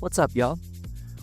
What's up, y'all?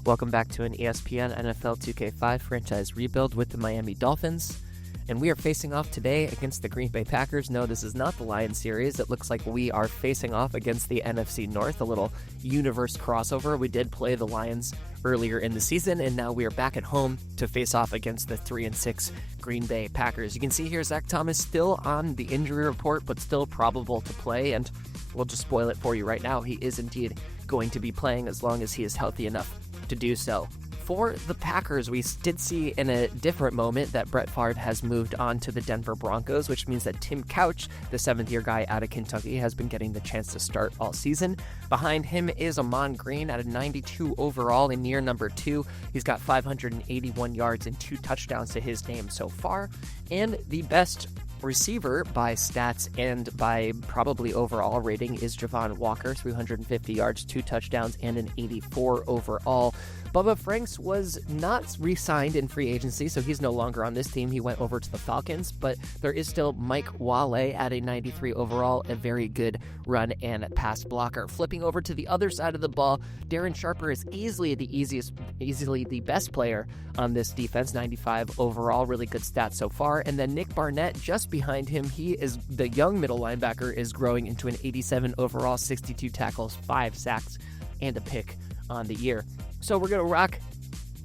Welcome back to an ESPN NFL 2K5 franchise rebuild with the Miami Dolphins. And we are facing off today against the Green Bay Packers. No, this is not the Lions series. It looks like we are facing off against the NFC North, a little universe crossover. We did play the Lions earlier in the season, and now we are back at home to face off against the 3-6 Green Bay Packers. You can see here Zach Thomas still on the injury report, but still probable to play, and we'll just spoil it for you right now. He is indeed going to be playing as long as he is healthy enough to do so. For the Packers, we did see in a different moment that Brett Favre has moved on to the Denver Broncos, which means that Tim Couch, the seventh-year guy out of Kentucky, has been getting the chance to start all season. Behind him is Ahman Green at a 92 overall in year number 2. He's got 581 yards and 2 touchdowns to his name so far. And the best receiver by stats and by probably overall rating is Javon Walker, 350 yards, 2 touchdowns, and an 84 overall. Bubba Franks was not re-signed in free agency, so he's no longer on this team. He went over to the Falcons, but there is still Mike Wale at a 93 overall, a very good run and pass blocker. Flipping over to the other side of the ball, Darren Sharper is easily the best player on this defense, 95 overall, really good stats so far. And then Nick Barnett just behind him, he is the young middle linebacker, is growing into an 87 overall, 62 tackles, 5 sacks, and a pick on the year. So we're going to rock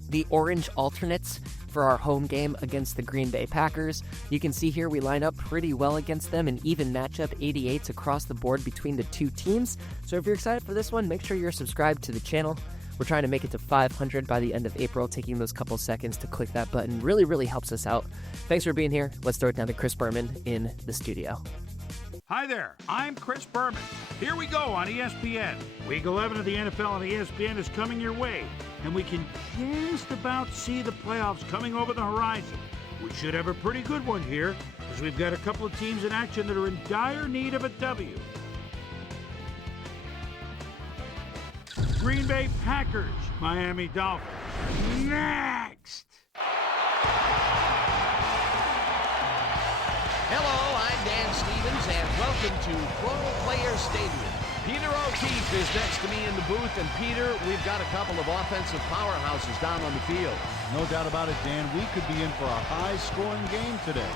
the orange alternates for our home game against the Green Bay Packers. You can see here we line up pretty well against them, an even matchup, 88s across the board between the two teams. So if you're excited for this one, make sure you're subscribed to the channel. We're trying to make it to 500 by the end of April. Taking those couple seconds to click that button really helps us out. Thanks for being here. Let's throw it down to Chris Berman in the studio. Hi there, I'm Chris Berman. Here we go on ESPN. Week 11 of the NFL on ESPN is coming your way, and we can just about see the playoffs coming over the horizon. We should have a pretty good one here, because we've got a couple of teams in action that are in dire need of a W. Green Bay Packers, Miami Dolphins. Next! Hello, I'm Dan Stevens, and welcome to Pro Player Stadium. Peter O'Keefe is next to me in the booth, and Peter, we've got a couple of offensive powerhouses down on the field. No doubt about it, Dan. We could be in for a high-scoring game today.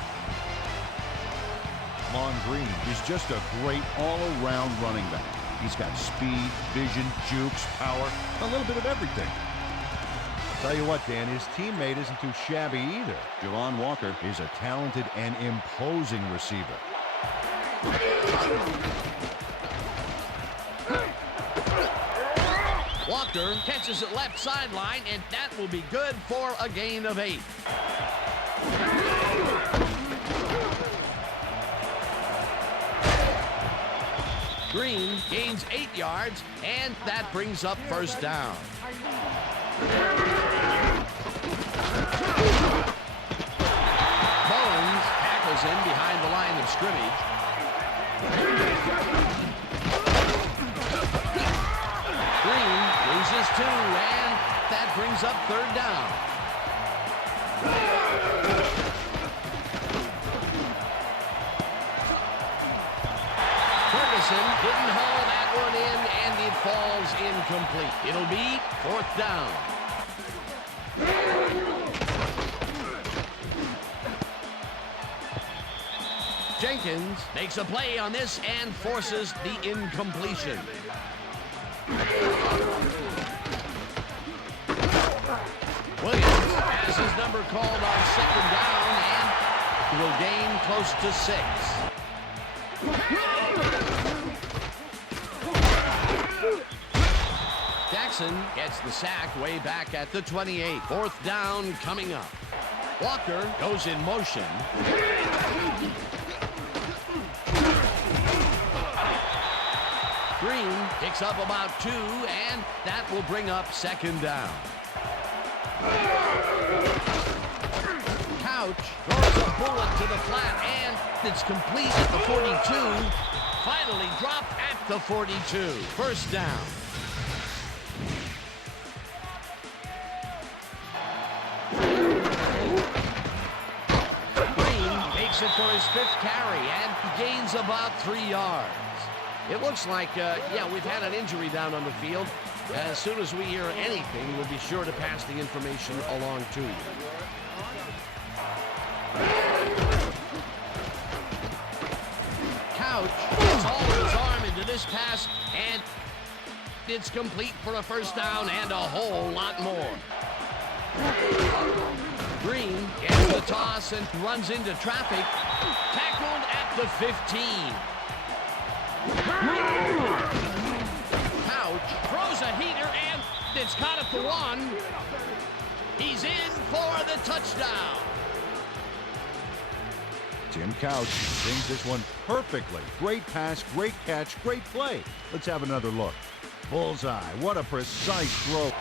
Ahman Green is just a great all-around running back. He's got speed, vision, jukes, power, a little bit of everything. Tell you what, Dan, his teammate isn't too shabby either. Javon Walker is a talented and imposing receiver. Walker catches it left sideline, and that will be good for a gain of 8. Green gains 8 yards, and that brings up first down. Mullins tackles him behind the line of scrimmage. Green loses 2, and that brings up third down. Ferguson didn't haul that one in, and it falls incomplete. It'll be fourth down. Jenkins makes a play on this and forces the incompletion. Williams has his number called on second down and will gain close to 6. Jackson gets the sack way back at the 28. Fourth down coming up. Walker goes in motion. Green picks up about 2, and that will bring up second down. Couch throws a bullet to the flat, and it's complete at the 42. Finally dropped at the 42. First down. Green makes it for his 5th carry and gains about 3 yards. It looks like, we've had an injury down on the field. As soon as we hear anything, we'll be sure to pass the information along to you. Couch gets all of his arm into this pass, and it's complete for a first down and a whole lot more. Green gets the toss and runs into traffic. Tackled at the 15. Couch throws a heater, and it's caught at the 1. He's in for the touchdown. Tim Couch brings this one perfectly. Great pass, great catch, great play. Let's have another look. Bullseye. What a precise throw.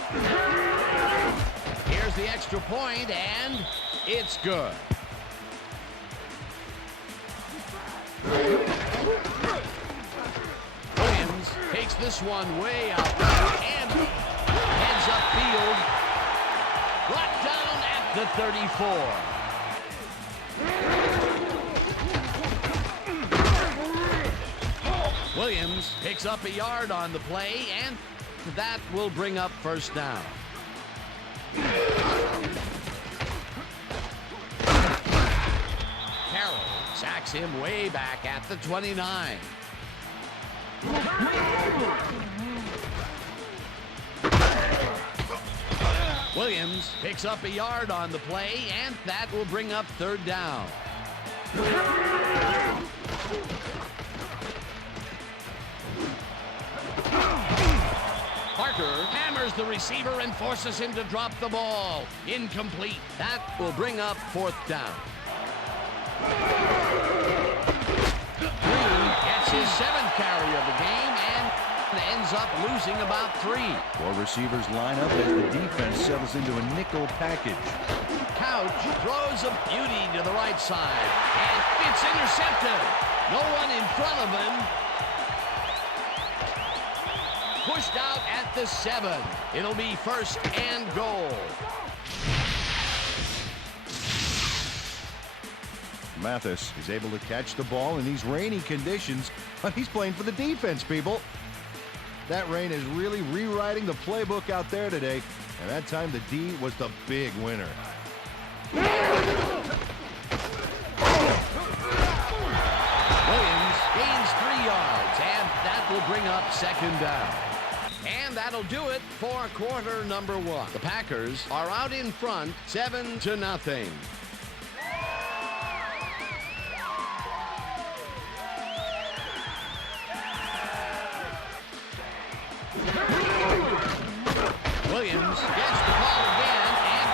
Here's the extra point, and it's good. Williams takes this one way out and heads upfield. Brought down at the 34. Williams picks up a yard on the play, and that will bring up first down. Carroll sacks him way back at the 29. Williams picks up a yard on the play, and that will bring up third down. Parker hammers the receiver and forces him to drop the ball. Incomplete. That will bring up fourth down. Green gets his 7th carry of the game and ends up losing about 3. 4 receivers line up as the defense settles into a nickel package. Couch throws a beauty to the right side, and it's intercepted. No one in front of him. Pushed out at the 7. It'll be first and goal. Mathis is able to catch the ball in these rainy conditions, but he's playing for the defense, people. That rain is really rewriting the playbook out there today, and that time the D was the big winner. Williams gains 3 yards, and that will bring up second down. And that'll do it for quarter number 1. The Packers are out in front, 7-0. Williams gets the call again and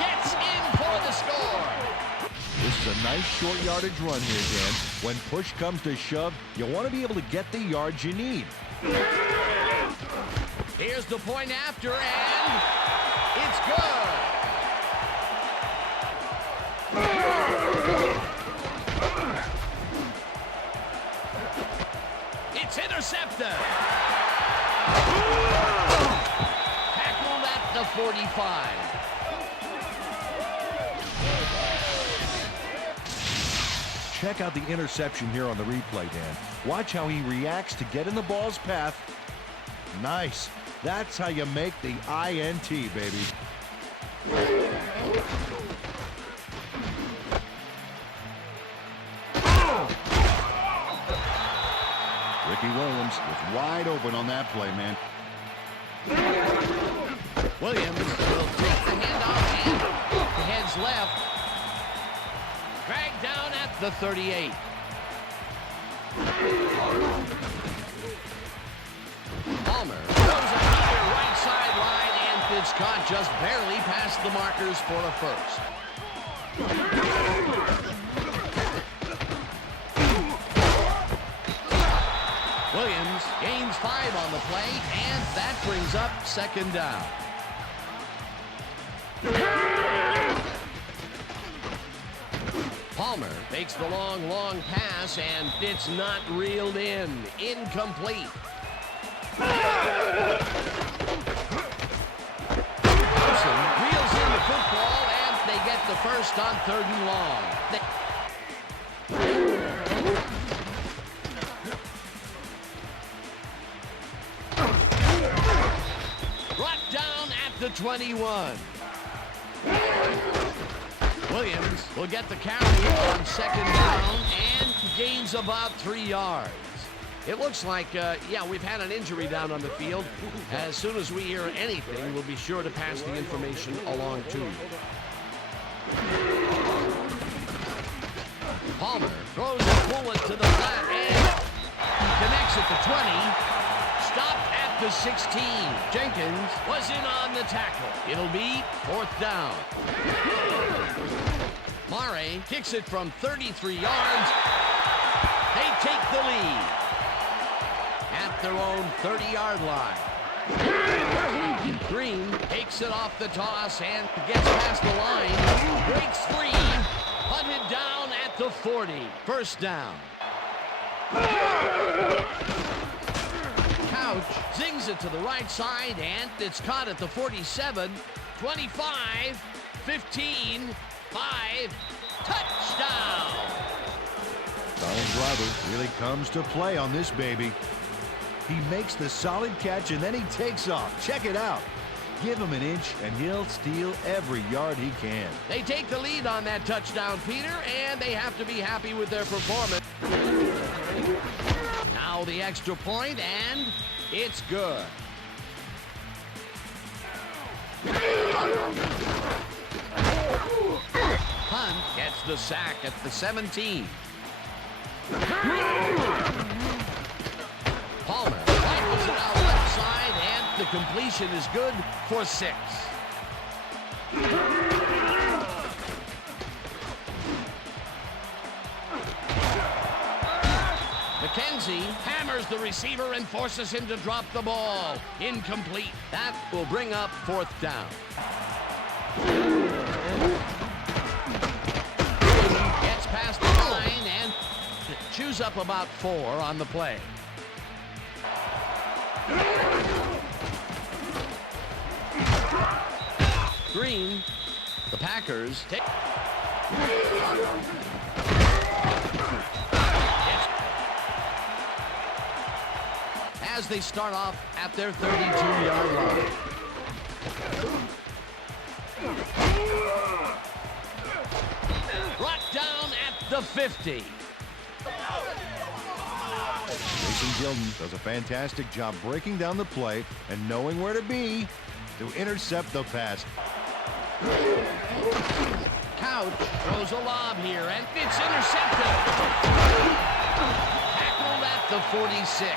gets in for the score. This is a nice short yardage run here, Dan. When push comes to shove, you want to be able to get the yards you need. Here's the point after, and it's good. It's intercepted. Tackled at the 45. Check out the interception here on the replay, Dan. Watch how he reacts to get in the ball's path. Nice. That's how you make the INT, baby. Ricky Williams was wide open on that play, man. Williams will take the handoff and heads left. Dragged down at the 38. Palmer throws a heater right sideline, and it's caught just barely past the markers for a first. Williams gains 5 on the play, and that brings up second down. Palmer makes the long pass, and it's not reeled in. Incomplete. Wilson reels in the football, and they get the first on 3rd and long. the 21. Williams will get the carry on second down and gains about 3 yards. It looks like, we've had an injury down on the field. As soon as we hear anything, we'll be sure to pass the information along to you. Palmer throws a bullet to the flat and connects at the 20. Stopped at the 16. Jenkins was in on the tackle. It'll be 4th down. Mare kicks it from 33 yards. They take the lead at their own 30-yard line. Green takes it off the toss and gets past the line. Breaks free. Punted down at the 40. 1st down. Couch zings it to the right side, and it's caught at the 47. 25, 15, 5, touchdown! Donald Driver really comes to play on this baby. He makes the solid catch, and then he takes off. Check it out. Give him an inch, and he'll steal every yard he can. They take the lead on that touchdown, Peter, and they have to be happy with their performance. Now the extra point, and it's good. Hunt gets the sack at the 17. Palmer rifles it out left side, and the completion is good for 6. McKenzie hammers the receiver and forces him to drop the ball. Incomplete. That will bring up 4th down. Gets past the line and chews up about 4 on the play. Green, the Packers take... As they start off at their 32-yard line. Brought down at the 50. Jason Gilden does a fantastic job breaking down the play and knowing where to be to intercept the pass. Couch throws a lob here, and it's intercepted. Tackled at the 46.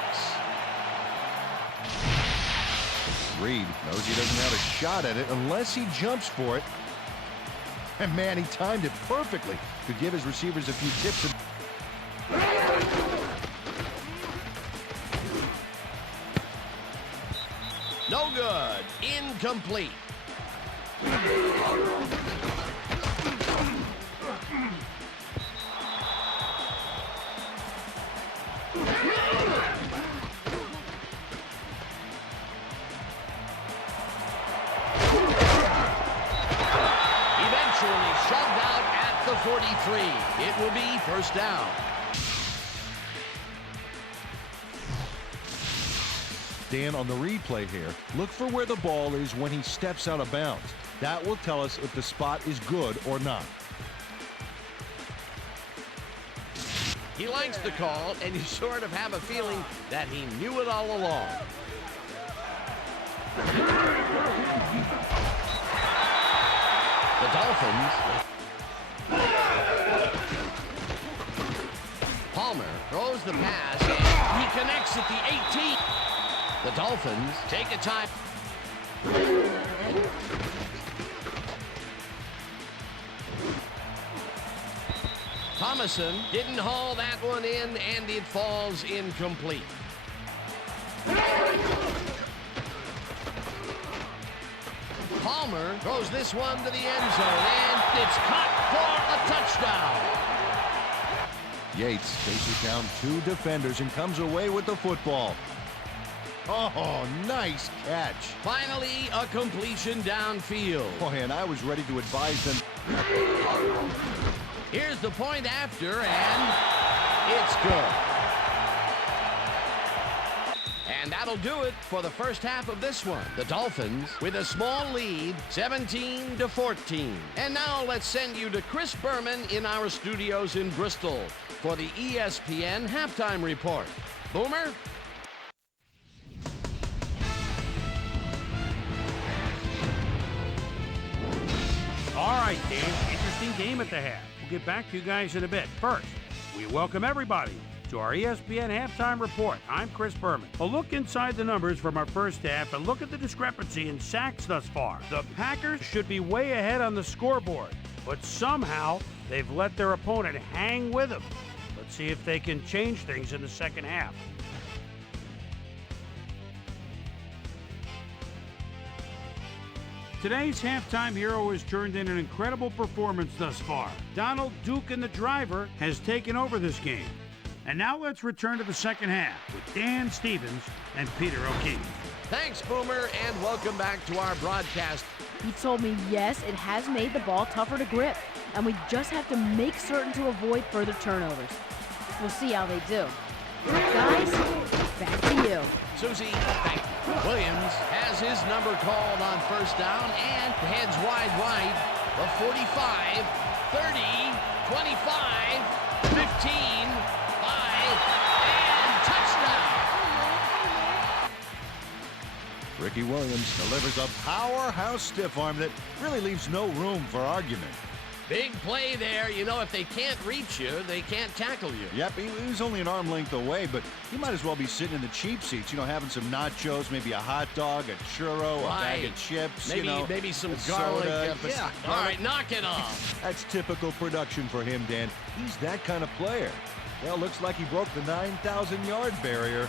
Reed knows he doesn't have a shot at it unless he jumps for it. And man, he timed it perfectly. Could give his receivers a few tips. No good. Incomplete. Eventually shoved out at the 43. It will be 1st down. Dan, on the replay here, look for where the ball is when he steps out of bounds. That will tell us if the spot is good or not. He likes the call, and you sort of have a feeling that he knew it all along. The Dolphins. Palmer throws the pass, and he connects at the 18. The Dolphins take a time. Thomason didn't haul that one in, and it falls incomplete. Palmer throws this one to the end zone, and it's caught for a touchdown. Yates faces down 2 defenders and comes away with the football. Oh, nice catch. Finally, a completion downfield. Boy, and I was ready to advise them. Here's the point after, and it's good. And that'll do it for the first half of this one. The Dolphins with a small lead, 17-14. And now let's send you to Chris Berman in our studios in Bristol for the ESPN Halftime Report. Boomer? All right, Dave. Interesting game at the half. We'll get back to you guys in a bit. First, we welcome everybody to our ESPN Halftime Report. I'm Chris Berman. A look inside the numbers from our first half and look at the discrepancy in sacks thus far. The Packers should be way ahead on the scoreboard, but somehow they've let their opponent hang with them. Let's see if they can change things in the second half. Today's halftime hero has turned in an incredible performance thus far. Donald Duke and the driver has taken over this game. And now let's return to the second half with Dan Stevens and Peter O'Keefe. Thanks, Boomer, and welcome back to our broadcast. He told me, yes, it has made the ball tougher to grip, and we just have to make certain to avoid further turnovers. We'll see how they do. Guys, back to you. Susie, thank you. Williams has his number called on first down and heads wide right. The 45, 30, 25, 15, 5, and touchdown. Ricky Williams delivers a powerhouse stiff arm that really leaves no room for argument. Big play there. You know, if they can't reach you, they can't tackle you. Yep, he was only an arm length away, but he might as well be sitting in the cheap seats, having some nachos, maybe a hot dog, a churro, a bag of chips, maybe some garlic. Yeah. All right, knock it off. That's typical production for him, Dan. He's that kind of player. Well, looks like he broke the 9,000-yard barrier.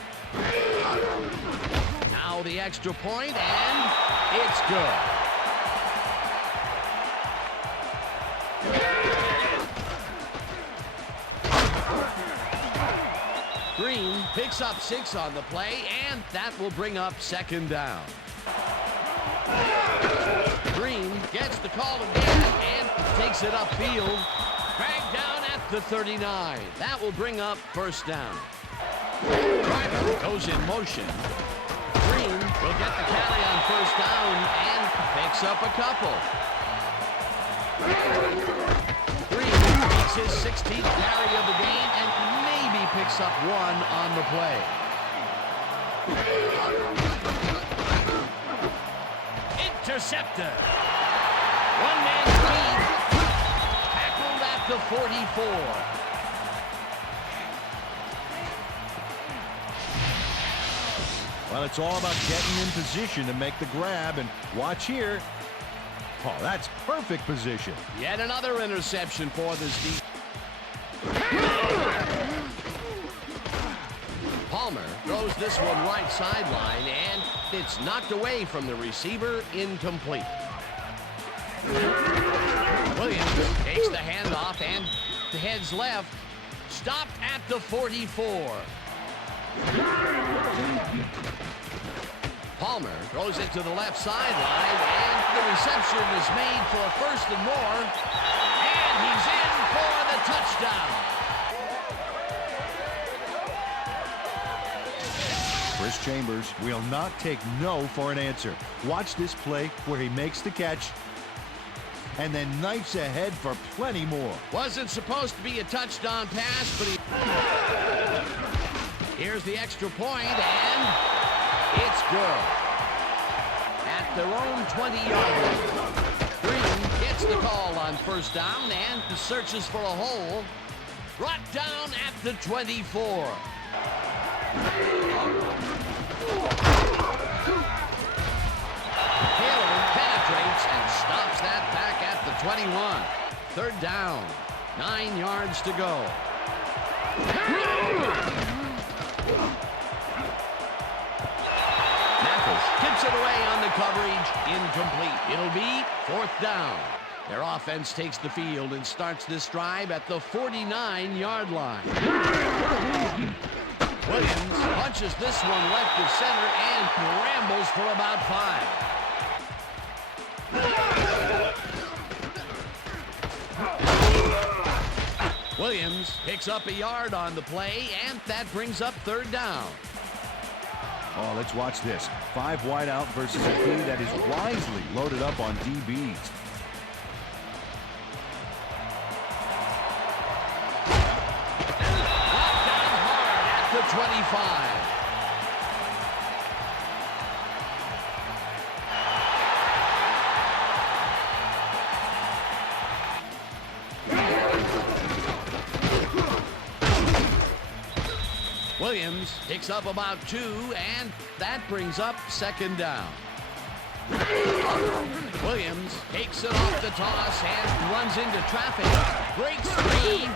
Now the extra point, and it's good. Green picks up 6 on the play, and that will bring up second down. Green gets the call again and takes it upfield. Dragged down at the 39. That will bring up first down. Driver goes in motion. Green will get the carry on first down and picks up a couple. Green makes his 16th carry of the game and maybe picks up 1 on the play. Intercepted. One-man speed. Tackled at the 44. Well, it's all about getting in position to make the grab, and watch here. Oh, that's perfect position. Yet another interception for this defense. Palmer throws this one right sideline, and it's knocked away from the receiver, incomplete. Williams takes the handoff and heads left. Stopped at the 44. Palmer throws it to the left sideline, and the reception is made for first and more. And he's in for the touchdown. Chris Chambers will not take no for an answer. Watch this play where he makes the catch and then knifes ahead for plenty more. Wasn't supposed to be a touchdown pass, but here's the extra point, and it's good. At their own 20-yard line. Green gets the call on first down and searches for a hole. Brought down at the 24. Taylor penetrates and stops that back at the 21. Third down. 9 yards to go. Tips it away on the coverage, incomplete. It'll be fourth down. Their offense takes the field and starts this drive at the 49-yard line. Williams punches this one left to center and rambles for about 5. Williams picks up a yard on the play, and that brings up third down. Oh, let's watch this. 5 wide out versus a team that is wisely loaded up on DBs. Knocked down hard at the 25. Williams picks up about 2, and that brings up second down. Williams takes it off the toss and runs into traffic. Breaks free.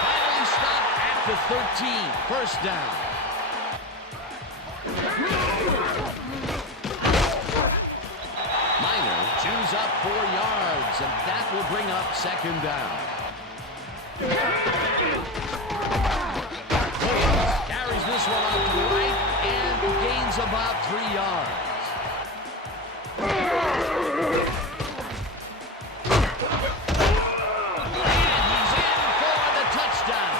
Finally stopped at the 13. First down. Minor chews up 4 yards, and that will bring up second down. Carries this one out to the right and gains about 3 yards. And he's in for the touchdown.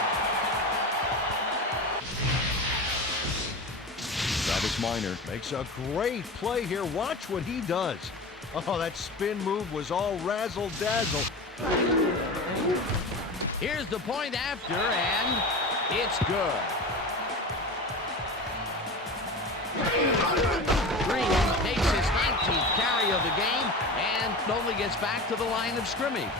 Travis Minor makes a great play here. Watch what he does. Oh, that spin move was all razzle-dazzle. Here's the point after, and it's good. Green takes his 19th carry of the game and only gets back to the line of scrimmage.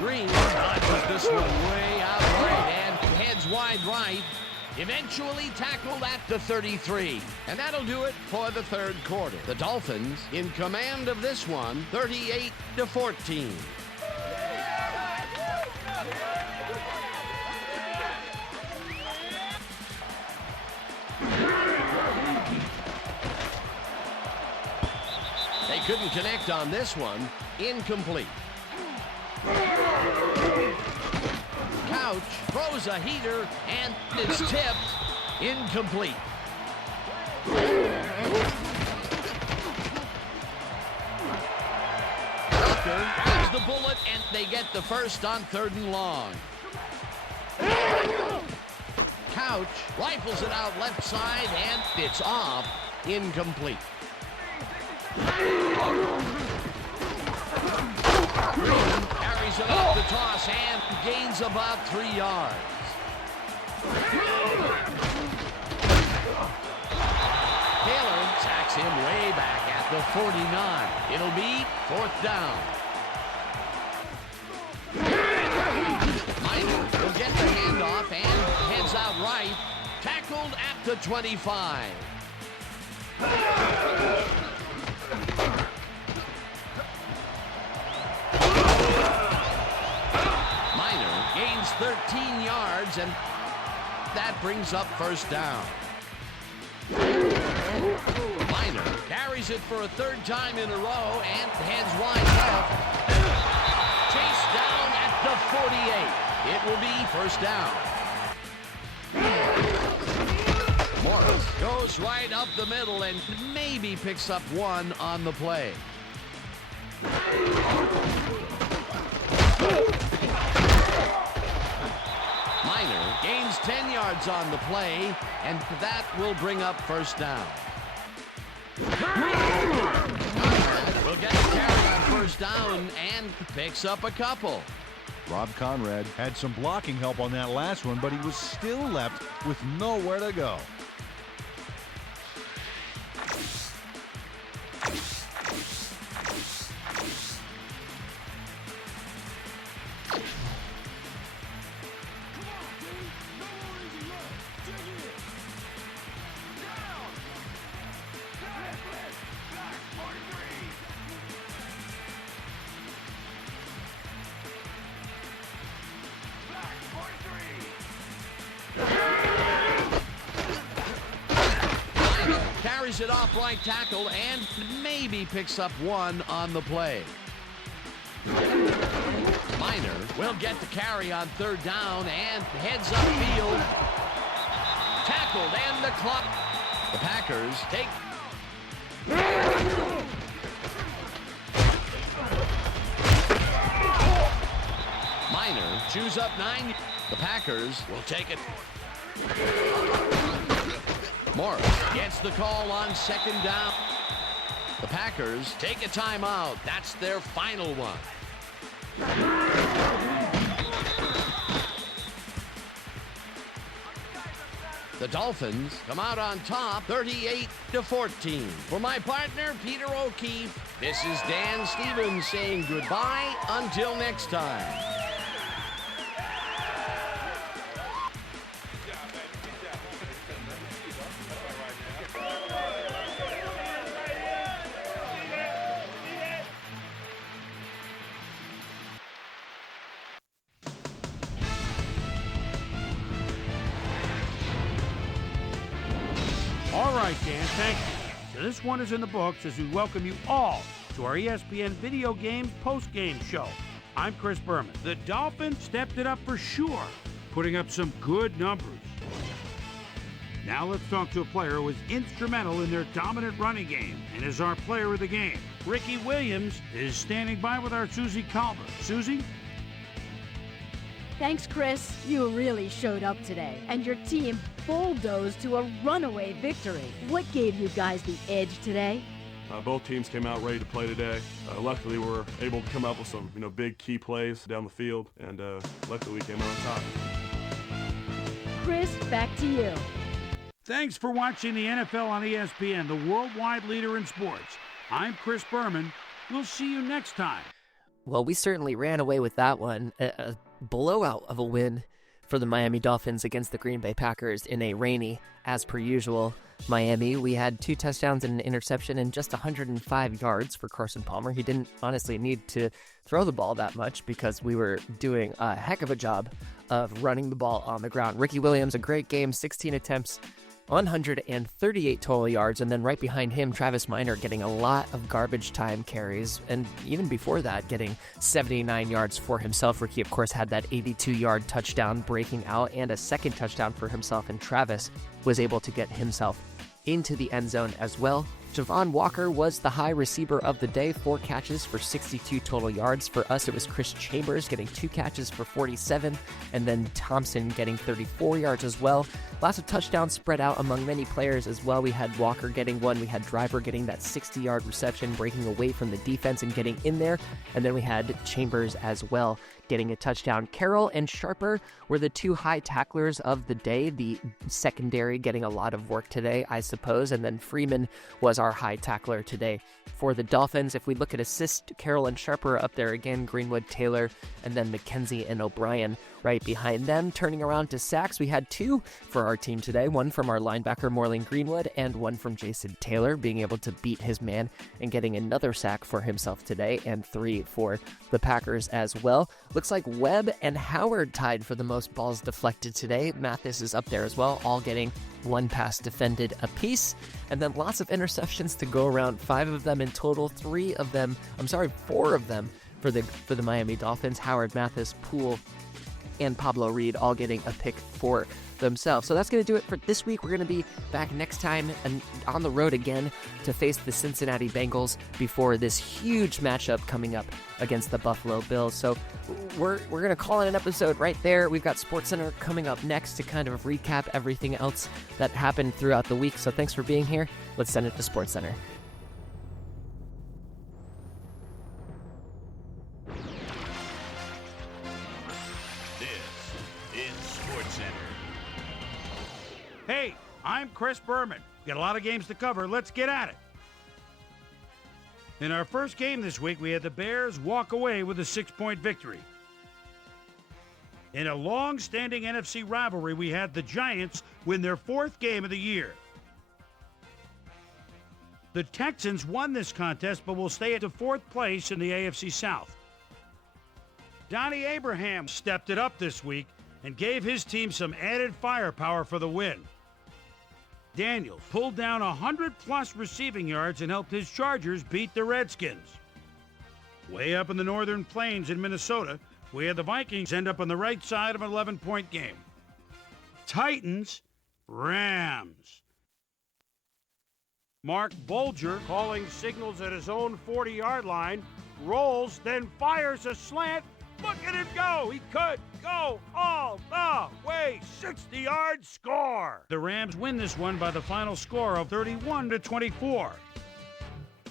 Green dodges this one way out right and heads wide right. Eventually tackled at the 33. And that'll do it for the third quarter. The Dolphins in command of this one, 38-14. They couldn't connect on this one. Incomplete. Couch throws a heater and it's tipped. Incomplete. Tucker grabs the bullet and they get the first on 3rd and long. Couch rifles it out left side and it's off. Incomplete. Green carries it off the toss and gains about 3 yards. Taylor sacks him way back at the 49. It'll be 4th down. Minor will get the handoff and heads out right. Tackled at the 25. Minor gains 13 yards, and that brings up 1st down. Minor carries it for a 3rd time in a row and heads wide left. Chased down at the 48. It will be 1st down. Morris goes right up the middle and maybe picks up 1 on the play. Minor gains 10 yards on the play, and that will bring up 1st down. Conrad will get the carry on 1st down and picks up a couple. Rob Conrad had some blocking help on that last one, but he was still left with nowhere to go. Carries it off right tackle and maybe picks up 1 on the play. Minor will get the carry on 3rd down and heads upfield. Tackled and the clock. The Packers take. Minor chews up 9. The Packers will take it. Morris gets the call on 2nd down. The Packers take a timeout. That's their final one. The Dolphins come out on top 38-14. For my partner, Peter O'Keefe, this is Dan Stevens saying goodbye until next time. All right, Dan, thank you. So this one is in the books as we welcome you all to our ESPN Video Games post-game show. I'm Chris Berman. The Dolphins stepped it up for sure, putting up some good numbers. Now let's talk to a player who was instrumental in their dominant running game and is our player of the game. Ricky Williams is standing by with our Susie Calver. Susie? Thanks, Chris. You really showed up today, and your team bulldozed to a runaway victory. What gave you guys the edge today? Both teams came out ready to play today. Luckily, we were able to come up with some, big key plays down the field, and luckily we came out on top. Chris, back to you. Thanks for watching the NFL on ESPN, the worldwide leader in sports. I'm Chris Berman. We'll see you next time. Well, we certainly ran away with that one. A blowout of a win for the Miami Dolphins against the Green Bay Packers in a rainy, as per usual, Miami. We had 2 touchdowns and an interception and just 105 yards for Carson Palmer. He didn't honestly need to throw the ball that much because we were doing a heck of a job of running the ball on the ground. Ricky Williams, a great game, 16 attempts, 138 total yards, and then right behind him, Travis Minor getting a lot of garbage time carries, and even before that, getting 79 yards for himself. Ricky, of course, had that 82-yard touchdown breaking out and a second touchdown for himself, and Travis was able to get himself into the end zone as well. Javon Walker was the high receiver of the day, 4 catches for 62 total yards. For us, it was Chris Chambers getting 2 catches for 47, and then Thompson getting 34 yards as well. Lots of touchdowns spread out among many players as well. We had Walker getting one, we had Driver getting that 60-yard reception, breaking away from the defense and getting in there, and then we had Chambers as well getting a touchdown. Carroll and Sharper were the 2 high tacklers of the day, the secondary getting a lot of work today, I suppose, and then Freeman was our high tackler today. For the Dolphins, if we look at assists, Carroll and Sharper up there again, Greenwood, Taylor, and then McKenzie and O'Brien right behind them. Turning around to sacks, we had 2 for our team today, one from our linebacker Morling Greenwood and one from Jason Taylor, being able to beat his man and getting another sack for himself today, and 3 for the Packers as well. Looks like Webb and Howard tied for the most balls deflected today. Mathis is up there as well, all getting 1 pass defended apiece, and then lots of interceptions to go around, 5 of them in total, 4 of them for the Miami Dolphins. Howard, Mathis, Poole, and Pablo Reed all getting a pick for themselves. So that's going to do it for this week. We're going to be back next time and on the road again to face the Cincinnati Bengals before this huge matchup coming up against the Buffalo Bills. So we're going to call it an episode right there. We've got SportsCenter coming up next to kind of recap everything else that happened throughout the week. So thanks for being here. Let's send it to SportsCenter. Hey, I'm Chris Berman. Got a lot of games to cover. Let's get at it. In our first game this week, we had the Bears walk away with a 6-point victory. In a long-standing NFC rivalry, we had the Giants win their 4th game of the year. The Texans won this contest, but will stay at the 4th place in the AFC South. Donnie Abraham stepped it up this week and gave his team some added firepower for the win. Daniels pulled down 100-plus receiving yards and helped his Chargers beat the Redskins. Way up in the northern plains in Minnesota, we had the Vikings end up on the right side of an 11-point game. Titans, Rams. Mark Bolger calling signals at his own 40-yard line, rolls, then fires a slant Look at him go. He could go all the way. 60-yard score. The Rams win this one by the final score of 31-24.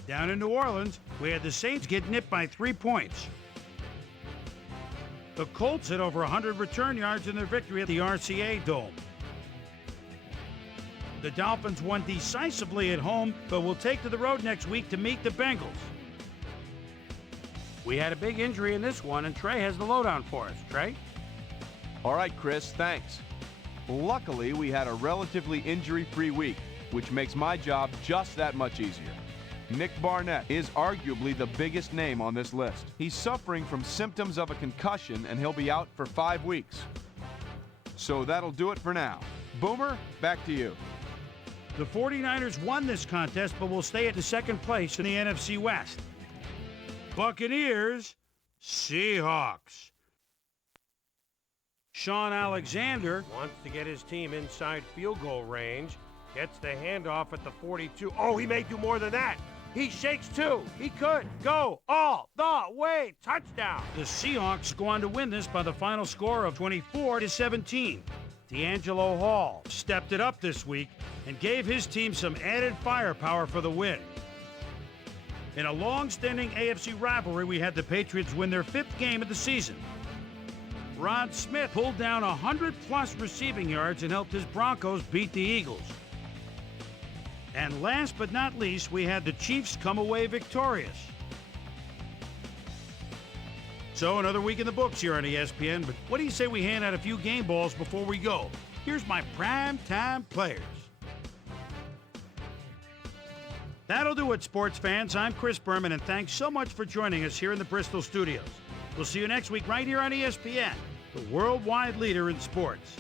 Down in New Orleans, we had the Saints get nipped by 3 points. The Colts had over 100 return yards in their victory at the RCA Dome. The Dolphins won decisively at home, but will take to the road next week to meet the Bengals. We had a big injury in this one, and Trey has the lowdown for us. Trey? All right, Chris, thanks. Luckily, we had a relatively injury-free week, which makes my job just that much easier. Nick Barnett is arguably the biggest name on this list. He's suffering from symptoms of a concussion, and he'll be out for 5 weeks. So that'll do it for now. Boomer, back to you. The 49ers won this contest, but will stay at the second place in the NFC West. Buccaneers, Seahawks. Sean Alexander wants to get his team inside field goal range. Gets the handoff at the 42. Oh, he may do more than that. He shakes two. He could go all the way. Touchdown. The Seahawks go on to win this by the final score of 24-17. D'Angelo Hall stepped it up this week and gave his team some added firepower for the win. In a long-standing AFC rivalry, we had the Patriots win their 5th game of the season. Rod Smith pulled down 100-plus receiving yards and helped his Broncos beat the Eagles. And last but not least, we had the Chiefs come away victorious. So another week in the books here on ESPN, but what do you say we hand out a few game balls before we go? Here's my primetime players. That'll do it, sports fans. I'm Chris Berman, and thanks so much for joining us here in the Bristol studios. We'll see you next week right here on ESPN, the worldwide leader in sports.